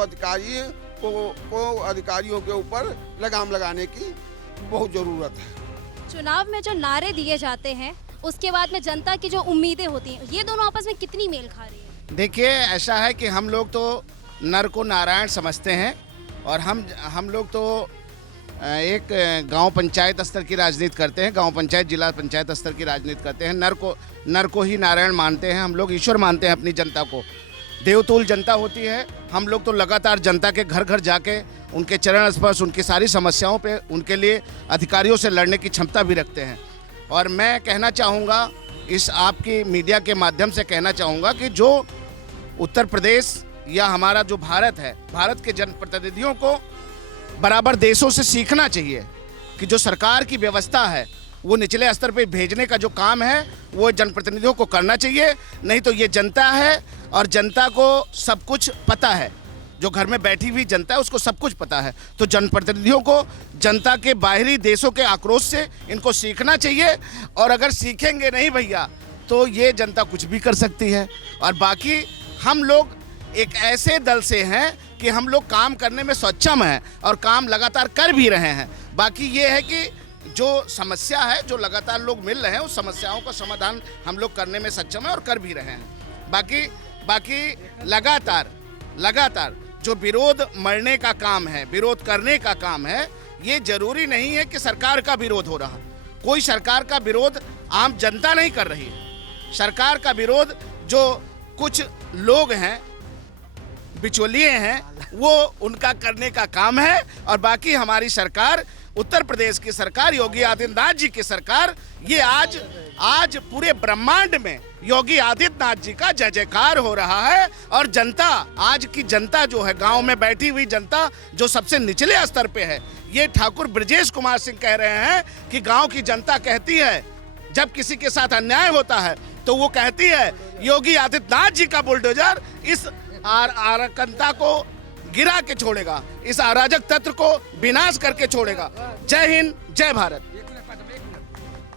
अधिकारियों के ऊपर लगाम लगाने की बहुत ज़रूरत है। चुनाव में जो नारे दिए जाते हैं उसके बाद में जनता की जो उम्मीदें होती हैं, ये दोनों आपस में कितनी मेल खा रही है? देखिए, ऐसा है कि हम लोग तो नर को नारायण समझते हैं, और हम लोग तो एक गांव पंचायत स्तर की राजनीति करते हैं, गांव पंचायत जिला पंचायत स्तर की राजनीति करते हैं। नर को ही नारायण मानते हैं, हम लोग ईश्वर मानते हैं अपनी जनता को। देवतुल्य जनता होती है। हम लोग तो लगातार जनता के घर घर जाके उनके चरण स्पर्श, उनकी सारी समस्याओं पे उनके लिए अधिकारियों से लड़ने की क्षमता भी रखते हैं। और मैं कहना चाहूँगा, इस आपकी मीडिया के माध्यम से कहना चाहूँगा कि जो उत्तर प्रदेश या हमारा जो भारत है, भारत के जनप्रतिनिधियों को बराबर देशों से सीखना चाहिए कि जो सरकार की व्यवस्था है वो निचले स्तर पे भेजने का जो काम है वो जनप्रतिनिधियों को करना चाहिए। नहीं तो ये जनता है और जनता को सब कुछ पता है, जो घर में बैठी हुई जनता है उसको सब कुछ पता है। तो जनप्रतिनिधियों को जनता के बाहरी देशों के आक्रोश से इनको सीखना चाहिए, और अगर सीखेंगे नहीं भैया तो ये जनता कुछ भी कर सकती है। और बाकी हम लोग एक ऐसे दल से हैं कि हम लोग काम करने में सक्षम हैं और काम लगातार कर भी रहे हैं। बाकी ये है कि जो समस्या है, जो लगातार लोग मिल रहे हैं, उस समस्याओं का समाधान हम लोग करने में सक्षम है और कर भी रहे हैं। बाकी लगातार जो विरोध मरने का काम है, विरोध करने का काम है, ये जरूरी नहीं है कि सरकार का विरोध हो रहा। कोई सरकार का विरोध आम जनता नहीं कर रही है। सरकार का विरोध जो कुछ लोग हैं, बिचौलिए हैं, वो उनका करने का काम है। और बाकी हमारी सरकार, उत्तर प्रदेश की सरकार, योगी आदित्यनाथ जी की सरकार, ये आज पूरे ब्रह्मांड में योगी आदित्यनाथ जी का जय जयकार हो रहा है। और जनता, आज की जनता जो है, गांव में बैठी हुई जनता जो सबसे निचले स्तर पे है, ये ठाकुर ब्रजेश कुमार सिंह कह रहे हैं कि गांव की जनता कहती है जब किसी के साथ अन्याय होता है तो वो कहती है योगी आदित्यनाथ जी का बुलडोजर इस अराजकता को गिरा के छोड़ेगा, इस अराजक तंत्र को विनाश करके छोड़ेगा। जय हिंद, जय भारत।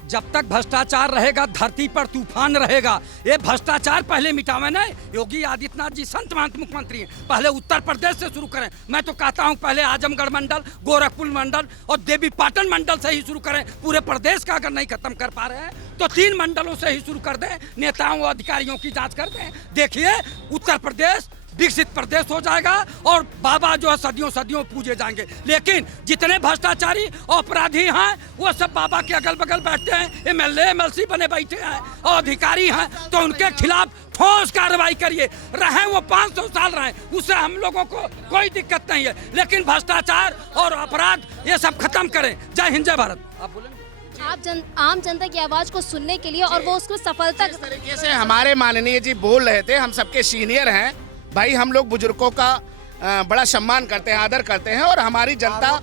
जब तक भ्रष्टाचार रहेगा धरती पर तूफान रहेगा। ये भ्रष्टाचार पहले मिटावे ना। योगी आदित्यनाथ जी संत महंत मुख्यमंत्री हैं, पहले उत्तर प्रदेश से शुरू करें। मैं तो कहता हूं पहले आजमगढ़ मंडल, गोरखपुर मंडल और देवी पाटन मंडल से ही शुरू करें। पूरे प्रदेश का अगर नहीं खत्म कर पा रहे हैं तो 3 मंडलों से ही शुरू कर दें। नेताओं और अधिकारियों की जांच कर दें। देखिए, उत्तर प्रदेश विकसित प्रदेश हो जाएगा और बाबा जो है सदियों सदियों पूजे जाएंगे। लेकिन जितने भ्रष्टाचारी और अपराधी हैं वो सब बाबा के अगल बगल बैठते हैं, MLA MLC बने बैठे हैं और अधिकारी हैं, तो उनके खिलाफ ठोस कार्रवाई करिए। रहे वो 500 साल रहे, उससे हम लोगों को कोई दिक्कत नहीं है। लेकिन भ्रष्टाचार और अपराध ये सब खत्म करें। जय हिंद, जय भारत। आप बोलेंगे? आम जनता की आवाज को सुनने के लिए और वो उसको सफलता इस तरीके से हमारे माननीय जी बोल रहे थे। हम सबके सीनियर हैं भाई हम लोग बुजुर्गों का बड़ा सम्मान करते हैं, आदर करते हैं और हमारी जनता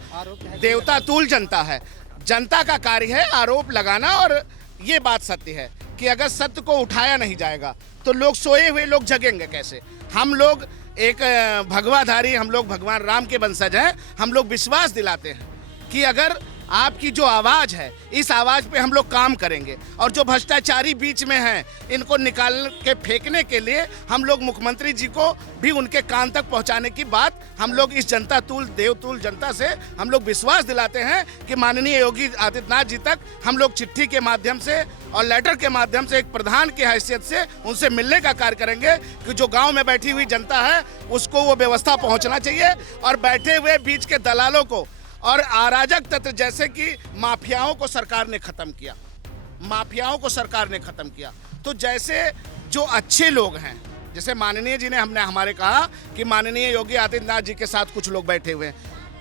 देवता तुल्य जनता है। जनता का कार्य है आरोप लगाना और ये बात सत्य है कि अगर सत्य को उठाया नहीं जाएगा तो लोग सोए हुए लोग जगेंगे कैसे। हम लोग एक भगवाधारी, हम लोग भगवान राम के वंशज हैं। हम लोग विश्वास दिलाते हैं कि अगर आपकी जो आवाज है इस आवाज पे हम लोग काम करेंगे और जो भ्रष्टाचारी बीच में हैं इनको निकाल के फेंकने के लिए हम लोग मुख्यमंत्री जी को भी उनके कान तक पहुंचाने की बात हम लोग इस जनता तुल देवतुल जनता से हम लोग विश्वास दिलाते हैं कि माननीय योगी आदित्यनाथ जी तक हम लोग चिट्ठी के माध्यम से और लेटर के माध्यम से एक प्रधान की हैसियत से उनसे मिलने का कार्य करेंगे कि जो गाँव में बैठी हुई जनता है उसको वो व्यवस्था पहुँचना चाहिए और बैठे हुए बीच के दलालों को और अराजक तत्व जैसे कि माफियाओं को सरकार ने खत्म किया, माफियाओं को सरकार ने खत्म किया। तो जैसे जो अच्छे लोग हैं, जैसे माननीय जी ने हमने हमारे कहा कि माननीय योगी आदित्यनाथ जी के साथ कुछ लोग बैठे हुए हैं,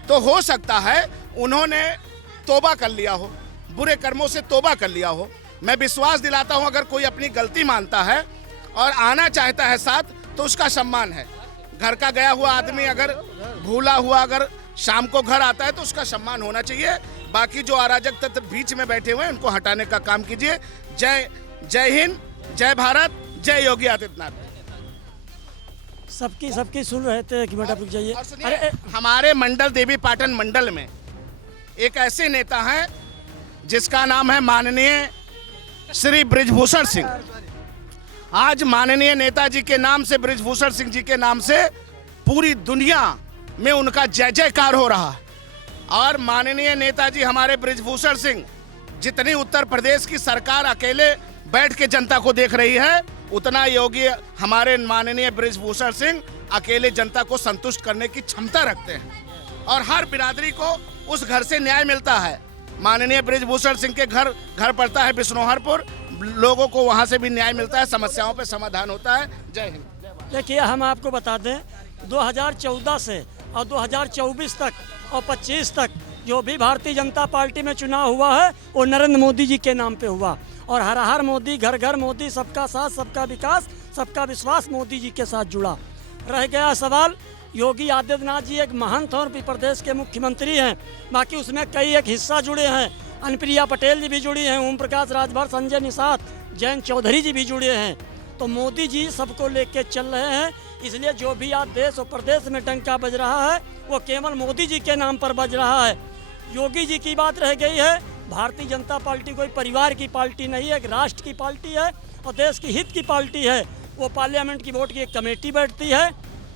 तो हो सकता है उन्होंने तौबा कर लिया हो, बुरे कर्मों से तौबा कर लिया हो। मैं विश्वास दिलाता हूं अगर कोई अपनी गलती मानता है और आना चाहता है साथ तो उसका सम्मान है। घर का गया हुआ आदमी अगर भूला हुआ अगर शाम को घर आता है तो उसका सम्मान होना चाहिए। बाकी जो अराजक तत्व बीच में बैठे हुए हैं उनको हटाने का काम कीजिए। जय जय हिंद, जय भारत, जय योगी आदित्यनाथ। सबकी सुन रहे थे कि बेटा रुक जाइए। अरे हमारे मंडल देवी पाटन मंडल में एक ऐसे नेता हैं जिसका नाम है माननीय श्री बृजभूषण सिंह। आज माननीय नेताजी के नाम से, बृजभूषण सिंह जी के नाम से पूरी दुनिया में उनका जय जयकार हो रहा है। और माननीय नेताजी हमारे बृजभूषण सिंह, जितनी उत्तर प्रदेश की सरकार अकेले बैठ के जनता को देख रही है उतना योगी हमारे माननीय बृजभूषण सिंह अकेले जनता को संतुष्ट करने की क्षमता रखते हैं और हर बिरादरी को उस घर से न्याय मिलता है। माननीय बृजभूषण सिंह के घर पड़ता है बिश्नोहरपुर, लोगों को वहाँ से भी न्याय मिलता है, समस्याओं पे समाधान होता है। जय हिंद। देखिए हम आपको बता दें 2014 से और 2024 तक और 25 तक जो भी भारतीय जनता पार्टी में चुनाव हुआ है वो नरेंद्र मोदी जी के नाम पे हुआ। और हर हर मोदी, घर घर मोदी, सबका साथ, सबका विकास, सबका विश्वास मोदी जी के साथ जुड़ा। रह गया सवाल, योगी आदित्यनाथ जी एक महंत और प्रदेश के मुख्यमंत्री हैं, बाकी उसमें कई एक हिस्सा जुड़े हैं। अनुप्रिया पटेल जी भी जुड़ी हैं, ओम प्रकाश राजभर, संजय निषाद, जयंत चौधरी जी भी जुड़े हैं। तो मोदी जी सबको लेके चल रहे हैं, इसलिए जो भी आज देश और प्रदेश में डंका बज रहा है वो केवल मोदी जी के नाम पर बज रहा है। योगी जी की बात रह गई है। भारतीय जनता पार्टी कोई परिवार की पार्टी नहीं है, एक राष्ट्र की पार्टी है और देश की हित की पार्टी है। वो पार्लियामेंट की वोट की एक कमेटी बैठती है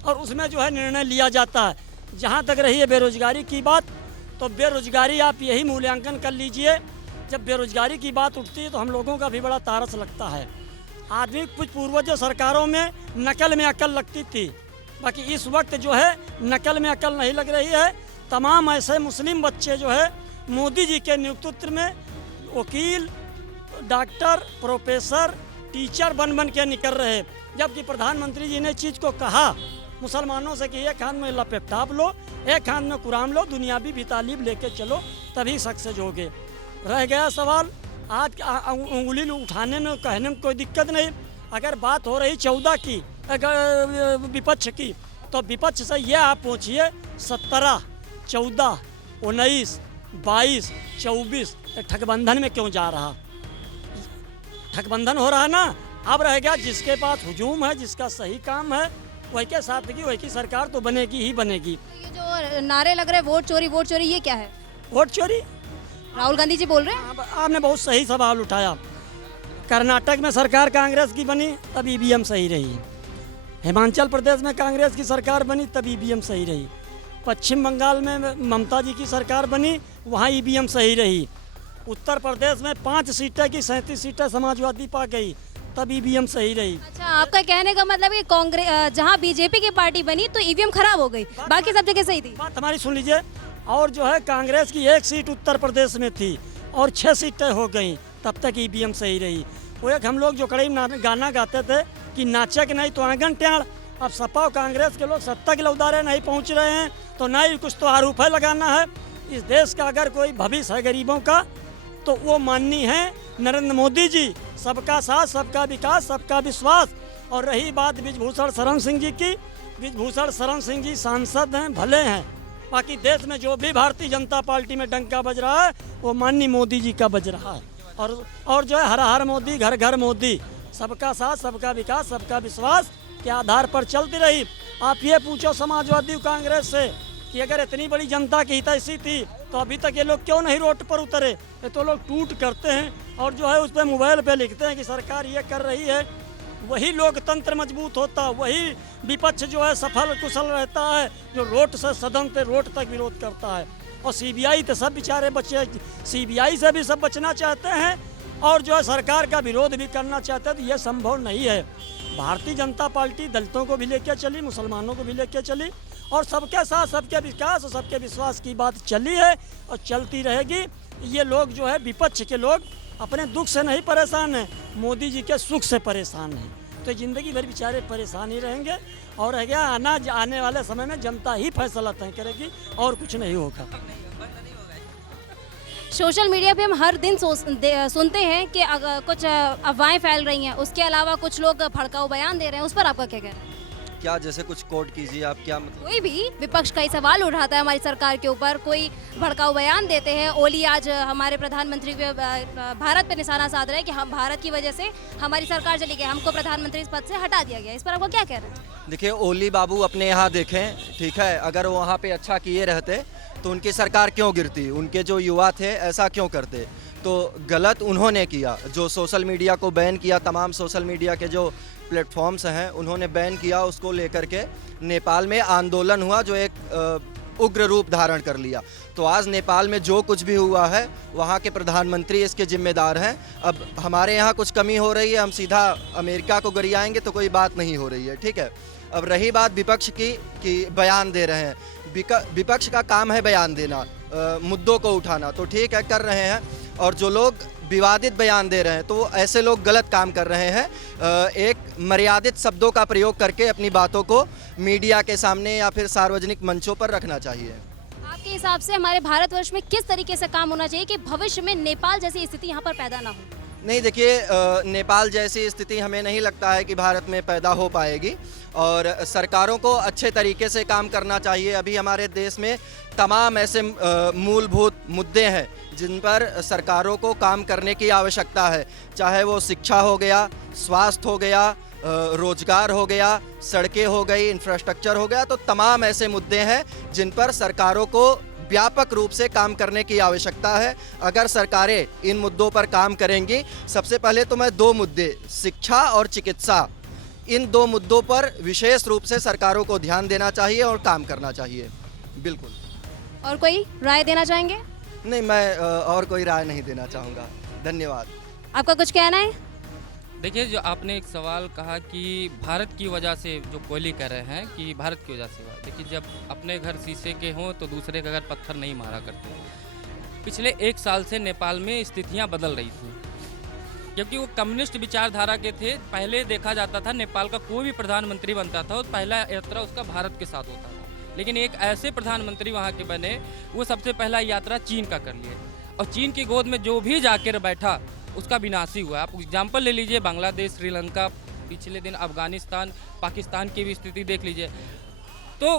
और उसमें जो है निर्णय लिया जाता है। जहाँ तक रही है बेरोजगारी की बात, तो बेरोजगारी आप यही मूल्यांकन कर लीजिए। जब बेरोजगारी की बात उठती है तो हम लोगों का भी बड़ा तारस लगता है। आदमी कुछ पूर्वज सरकारों में नकल में अकल लगती थी, बाकी इस वक्त जो है नकल में अकल नहीं लग रही है। तमाम ऐसे मुस्लिम बच्चे जो है मोदी जी के नेतृत्व में वकील, डॉक्टर, प्रोफेसर, टीचर बन के निकल रहे, जबकि प्रधानमंत्री जी ने चीज़ को कहा मुसलमानों से कि एक हाथ में लैपटॉप लो, एक हाथ में कुरान लो, दुनियावी भी तालीम लेके चलो, तभी सक्सेस होगे। रह गया सवाल, आज उंगली उठाने में कहने में कोई दिक्कत नहीं। अगर बात हो रही 14 की, अगर विपक्ष की, तो विपक्ष से ये आप पूछिए 17, 14, 19, 22, 24 ठगबंधन में क्यों जा रहा? ठगबंधन हो रहा है ना। अब रह गया जिसके पास हुजूम है, जिसका सही काम है, वही के साथ की वही की सरकार तो बनेगी ही बनेगी। ये जो नारे लग रहे हैं वोट चोरी, ये क्या है? वोट चोरी राहुल गांधी जी बोल रहे हैं। आपने बहुत सही सवाल उठाया। कर्नाटक में सरकार कांग्रेस की बनी तब ईवीएम सही रही, हिमाचल प्रदेश में कांग्रेस की सरकार बनी तब ईवीएम सही रही, पश्चिम बंगाल में ममता जी की सरकार बनी वहाँ ईवीएम सही रही, उत्तर प्रदेश में 5 सीटें की 37 सीटें समाजवादी पा गई तब ईवीएम सही रही। अच्छा, आपका कहने का मतलब है कांग्रेस जहाँ बीजेपी की पार्टी बनी तो ईवीएम खराब हो गई, बाकी सब जगह सही थी। बात हमारी सुन लीजिए। और जो है कांग्रेस की 1 सीट उत्तर प्रदेश में थी और 6 सीटें हो गई तब तक ईवीएम सही रही। वो एक हम लोग जो कड़ी गाना गाते थे कि नाचे के नहीं तो आंगन टेढ़। अब सपा और कांग्रेस के लोग सत्ता के लौदारे नहीं पहुंच रहे हैं तो नहीं कुछ तो आरोप है लगाना है। इस देश का अगर कोई भविष्य है गरीबों का तो वो माननी है नरेंद्र मोदी जी। सबका साथ, सबका विकास, सबका विश्वास। और रही बात बृजभूषण शरण सिंह जी की, ब्रिजभूषण शरण सिंह जी सांसद हैं, भले हैं, बाकी देश में जो भी भारतीय जनता पार्टी में डंका बज रहा है वो माननीय मोदी जी का बज रहा है। और जो है हर हर मोदी, घर घर मोदी, सबका साथ, सबका विकास, सबका विश्वास के आधार पर चलती रही। आप ये पूछो समाजवादी कांग्रेस से कि अगर इतनी बड़ी जनता की हितैषी थी तो अभी तक ये लोग क्यों नहीं रोड पर उतरे। ये तो लोग टूट करते हैं और जो है उस पर मोबाइल पे लिखते हैं कि सरकार ये कर रही है। वही लोकतंत्र मजबूत होता, वही विपक्ष जो है सफल कुशल रहता है जो रोड से सदन पे रोड तक विरोध करता है। और सीबीआई तो सब बेचारे बच्चे, सीबीआई से भी सब बचना चाहते हैं और जो है सरकार का विरोध भी करना चाहते हैं, तो ये संभव नहीं है। भारतीय जनता पार्टी दलितों को भी लेकर चली, मुसलमानों को भी लेकर चली और सबके साथ सबके विकास और सबके विश्वास की बात चली है और चलती रहेगी। ये लोग जो है विपक्ष के लोग अपने दुख से नहीं परेशान हैं, मोदी जी के सुख से परेशान हैं, तो ज़िंदगी भर बेचारे परेशान ही रहेंगे। और रह गया आने वाले समय में जनता ही फैसला तय करेगी और कुछ नहीं होगा। सोशल मीडिया पे हम हर दिन सुनते हैं कि कुछ अफवाहें फैल रही हैं, उसके अलावा कुछ लोग भड़काऊ बयान दे रहे हैं, उस पर आपका क्या कहना है? क्या जैसे कुछ कोट कीजिए आप, क्या मतलब? कोई भी विपक्ष कई सवाल उठाता है हमारी सरकार के ऊपर, कोई भड़काऊ बयान देते हैं। ओली आज हमारे प्रधानमंत्री पे भारत पे निशाना साध रहे हैं कि हम भारत की वजह से हमारी सरकार चली गई, हमको प्रधानमंत्री इस पद से हटा दिया गया। इस पर आपको क्या कहना है? देखिए, ओली बाबू अपने यहाँ देखें, ठीक है, अगर वो वहाँ पे अच्छा किए रहते तो उनकी सरकार क्यों गिरती, उनके जो युवा थे ऐसा क्यों करते। तो गलत उन्होंने किया, जो सोशल मीडिया को बैन किया, तमाम सोशल मीडिया के जो प्लेटफॉर्म्स हैं उन्होंने बैन किया, उसको लेकर के नेपाल में आंदोलन हुआ जो एक उग्र रूप धारण कर लिया। तो आज नेपाल में जो कुछ भी हुआ है वहाँ के प्रधानमंत्री इसके जिम्मेदार हैं। अब हमारे यहाँ कुछ कमी हो रही है, हम सीधा अमेरिका को गरियाएंगे तो कोई बात नहीं हो रही है, ठीक है। अब रही बात विपक्ष की कि बयान दे रहे हैं, विपक्ष का काम है बयान देना, मुद्दों को उठाना, तो ठीक है कर रहे हैं। और जो लोग विवादित बयान दे रहे हैं तो ऐसे लोग गलत काम कर रहे हैं। एक मर्यादित शब्दों का प्रयोग करके अपनी बातों को मीडिया के सामने या फिर सार्वजनिक मंचों पर रखना चाहिए। आपके हिसाब से हमारे भारतवर्ष में किस तरीके से काम होना चाहिए कि भविष्य में नेपाल जैसी स्थिति यहाँ पर पैदा ना हो? नहीं, देखिए, नेपाल जैसी स्थिति हमें नहीं लगता है कि भारत में पैदा हो पाएगी और सरकारों को अच्छे तरीके से काम करना चाहिए। अभी हमारे देश में तमाम ऐसे मूलभूत मुद्दे हैं जिन पर सरकारों को काम करने की आवश्यकता है, चाहे वो शिक्षा हो गया, स्वास्थ्य हो गया, रोजगार हो गया, सड़कें हो गई, इंफ्रास्ट्रक्चर हो गया। तो तमाम ऐसे मुद्दे हैं जिन पर सरकारों को व्यापक रूप से काम करने की आवश्यकता है। अगर सरकारें इन मुद्दों पर काम करेंगी, सबसे पहले तो मैं दो मुद्दे, शिक्षा और चिकित्सा, इन दो मुद्दों पर विशेष रूप से सरकारों को ध्यान देना चाहिए और काम करना चाहिए। बिल्कुल। और कोई राय देना चाहेंगे? नहीं, मैं और कोई राय नहीं देना चाहूँगा। धन्यवाद। आपका कुछ कहना है? देखिए, जो आपने एक सवाल कहा कि भारत की वजह से जो कोहली कह रहे हैं कि भारत की वजह से हुआ, देखिए जब अपने घर शीशे के हों तो दूसरे के घर पत्थर नहीं मारा करते। पिछले 1 साल से नेपाल में स्थितियां बदल रही थी क्योंकि वो कम्युनिस्ट विचारधारा के थे। पहले देखा जाता था नेपाल का कोई भी प्रधानमंत्री बनता था तो पहला यात्रा उसका भारत के साथ होता था, लेकिन एक ऐसे प्रधानमंत्री वहाँ के बने, वो सबसे पहला यात्रा चीन का कर लिए और चीन की गोद में जो भी जाकर बैठा उसका विनाश ही हुआ। आप एग्जाम्पल ले लीजिए, बांग्लादेश, श्रीलंका, पिछले दिन अफगानिस्तान, पाकिस्तान की भी स्थिति देख लीजिए। तो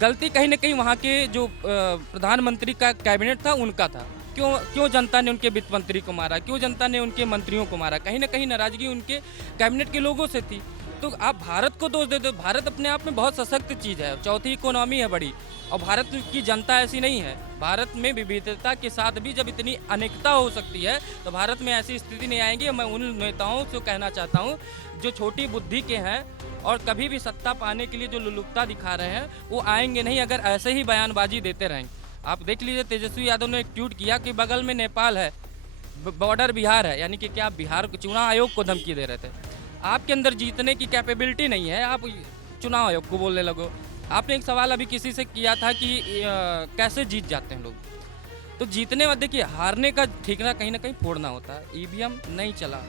गलती कहीं ना कहीं वहाँ के जो प्रधानमंत्री का कैबिनेट था उनका था। क्यों जनता ने उनके वित्त मंत्री को मारा, क्यों जनता ने उनके मंत्रियों को मारा? कहीं ना कहीं नाराजगी उनके कैबिनेट के लोगों से थी। तो आप भारत को दोष दे दो, भारत अपने आप में बहुत सशक्त चीज़ है, चौथी इकोनॉमी है बड़ी, और भारत की जनता ऐसी नहीं है। भारत में विविधता के साथ भी जब इतनी अनेकता हो सकती है तो भारत में ऐसी स्थिति नहीं आएगी। मैं उन नेताओं से कहना चाहता हूँ जो छोटी बुद्धि के हैं और कभी भी सत्ता पाने के लिए जो लुलुकता दिखा रहे हैं, वो आएंगे नहीं अगर ऐसे ही बयानबाजी देते रहेंगे। आप देख लीजिए, तेजस्वी यादव ने एक ट्वीट किया कि बगल में नेपाल है, बॉर्डर बिहार है, यानी कि क्या आप बिहार चुनाव आयोग को धमकी दे रहे थे? आपके अंदर जीतने की कैपेबिलिटी नहीं है, आप चुनाव आयोग को बोलने लगो। आपने एक सवाल अभी किसी से किया था कि कैसे जीत जाते हैं लोग, तो जीतने में देखिए हारने का ठीकना कहीं ना कहीं फोड़ना होता है। ईवीएम नहीं चला,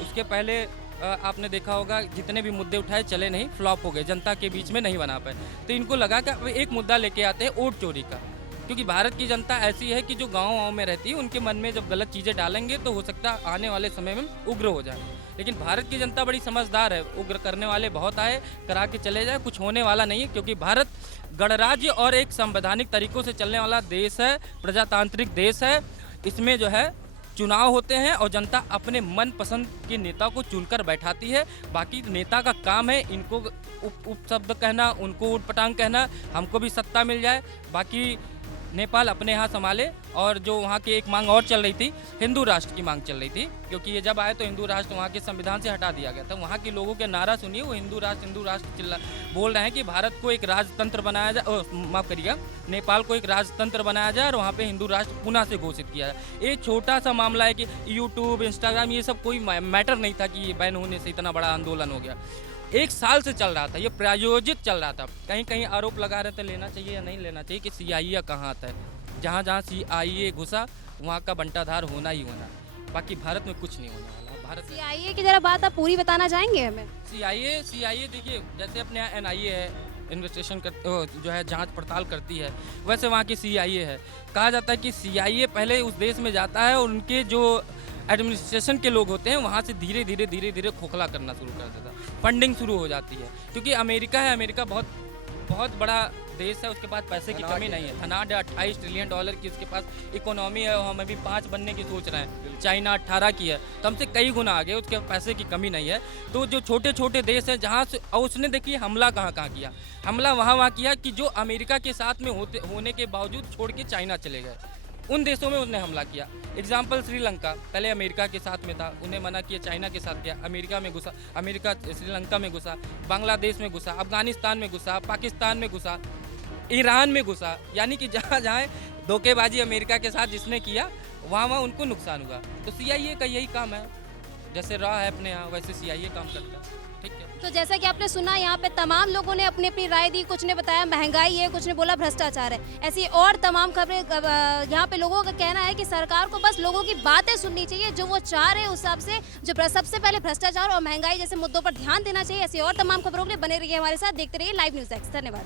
उसके पहले आपने देखा होगा जितने भी मुद्दे उठाए चले नहीं, फ्लॉप हो गए, जनता के बीच में नहीं बना पाए। तो इनको लगा कि एक मुद्दा लेके आते हैं वोट चोरी का, क्योंकि भारत की जनता ऐसी है कि जो गाँव में रहती है उनके मन में जब गलत चीज़ें डालेंगे तो हो सकता है आने वाले समय में उग्र हो जाए। लेकिन भारत की जनता बड़ी समझदार है, उग्र करने वाले बहुत आए, करा के चले जाए, कुछ होने वाला नहीं है। क्योंकि भारत गणराज्य और एक संवैधानिक तरीकों से चलने वाला देश है, प्रजातांत्रिक देश है। इसमें जो है चुनाव होते हैं और जनता अपने मन पसंद के नेता को चुनकर बैठाती है। बाकी नेता का काम है इनको उप शब्द कहना, उनको उटपटांग कहना, हमको भी सत्ता मिल जाए, बाकी नेपाल अपने यहाँ संभाले। और जो वहाँ की एक मांग और चल रही थी, हिंदू राष्ट्र की मांग चल रही थी, क्योंकि ये जब आए तो हिंदू राष्ट्र वहाँ के संविधान से हटा दिया गया था। वहाँ के लोगों के नारा सुनिए, वो हिंदू राष्ट्र चिल्ला बोल रहे हैं कि भारत को एक राजतंत्र बनाया जाए, माफ़ करिएगा, नेपाल को एक राजतंत्र बनाया जाए और वहाँ पे हिंदू राष्ट्र पुनः से घोषित किया जाए। एक छोटा सा मामला है कि यूट्यूब, इंस्टाग्राम, ये सब कोई मैटर नहीं था कि ये बैन होने से इतना बड़ा आंदोलन हो गया। 1 साल से चल रहा था, ये प्रायोजित चल रहा था। कहीं कहीं आरोप लगा रहे थे लेना चाहिए या नहीं लेना चाहिए कि CIA कहाँ आता है। जहाँ जहाँ CIA घुसा वहाँ का बंटाधार होना ही होना, बाकी भारत में कुछ नहीं होने वाला। भारत CIA की जरा बात आप पूरी बताना चाहेंगे हमें? CIA देखिए, जैसे अपने यहाँ NIA है, इन्वेस्टिगेशन जो है जांच पड़ताल करती है, वैसे वहाँ की CIA है। कहा जाता है कि CIA पहले उस देश में जाता है और उनके जो एडमिनिस्ट्रेशन के लोग होते हैं वहाँ से धीरे धीरे खोखला करना शुरू कर देता है, फंडिंग शुरू हो जाती है। क्योंकि अमेरिका है, अमेरिका बहुत बड़ा देश है, उसके पास पैसे की कमी नहीं है। धनाढ़ 28 ट्रिलियन डॉलर की उसके पास इकोनॉमी है, और हम अभी 5 बनने की सोच रहे हैं। चाइना 18 की है, तो हमसे कई गुना आगे, उसके पैसे की कमी नहीं है। तो जो छोटे छोटे देश हैं जहाँ से, और उसने देखिए हमला कहाँ किया, हमला वहाँ किया कि जो अमेरिका के साथ में होने के बावजूद छोड़ के चाइना चले गए, उन देशों में उसने हमला किया। एग्जाम्पल श्रीलंका, पहले अमेरिका के साथ में था, उन्हें मना किया, चाइना के साथ गया, अमेरिका में घुसा, अमेरिका श्रीलंका में घुसा, बांग्लादेश में घुसा, अफगानिस्तान में घुसा, पाकिस्तान में घुसा, ईरान में घुसा। यानी कि जहाँ जहाँ धोखेबाजी अमेरिका के साथ जिसने किया वहाँ उनको नुकसान हुआ। तो CIA का यही काम है, जैसे रहा है अपने यहाँ वैसे CIA काम करता है। ठीक है, तो जैसा कि आपने सुना, यहाँ पे तमाम लोगों ने अपनी अपनी राय दी। कुछ ने बताया महंगाई है, कुछ ने बोला भ्रष्टाचार है। ऐसी और तमाम खबरें यहाँ पे लोगों का कहना है कि सरकार को बस लोगों की बातें सुननी चाहिए, जो वो चाह रहे हैं उस हिसाब से, जो सबसे पहले भ्रष्टाचार और महंगाई जैसे मुद्दों पर ध्यान देना चाहिए। ऐसी और तमाम खबरों के लिए बने रहिए हमारे साथ, देखते रहिए लाइव न्यूज़ एक्स। धन्यवाद।